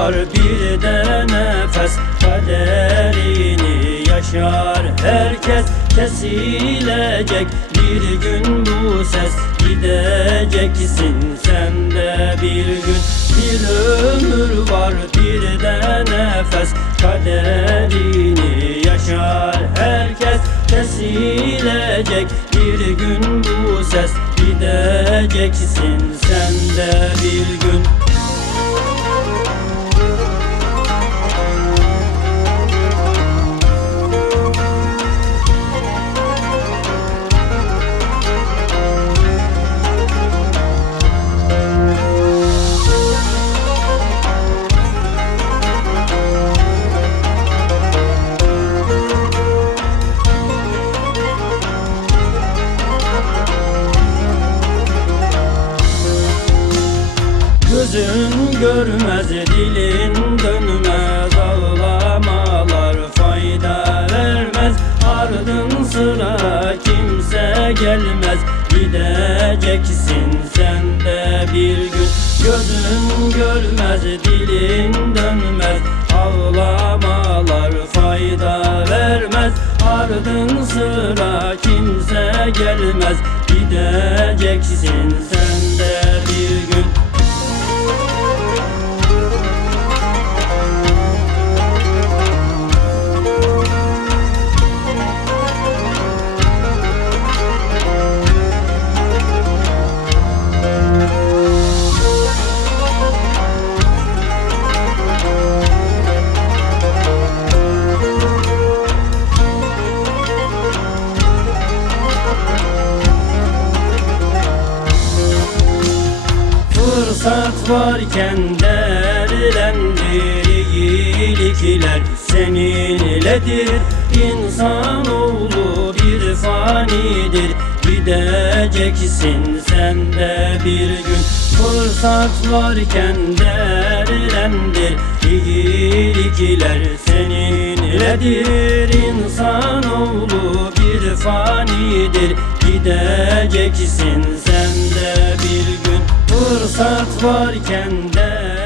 var bir de nefes. Kaderini yaşar herkes. Kesilecek bir gün bu ses. Gideceksin sen de bir gün. Bir ömür var bir de nefes. Kaderini yaşar herkes. Kesilecek bir gün bu ses. Gideceksin sen de bir Gözün görmez dilin dönmez. Ağlamalar fayda vermez. Ardın sıra kimse gelmez. Gideceksin sen de bir gün. Gözün görmez dilin dönmez. Ağlamalar fayda vermez. Ardın sıra kimse gelmez. Gideceksin sen Fırsat varken değerlendir iyilikler seninledir İnsanoğlu bir fanidir Gideceksin sen de bir gün. Fırsat varken değerlendir iyilikler seninledir İnsanoğlu bir fanidir Gideceksin sen de Fırsat varken değerlendir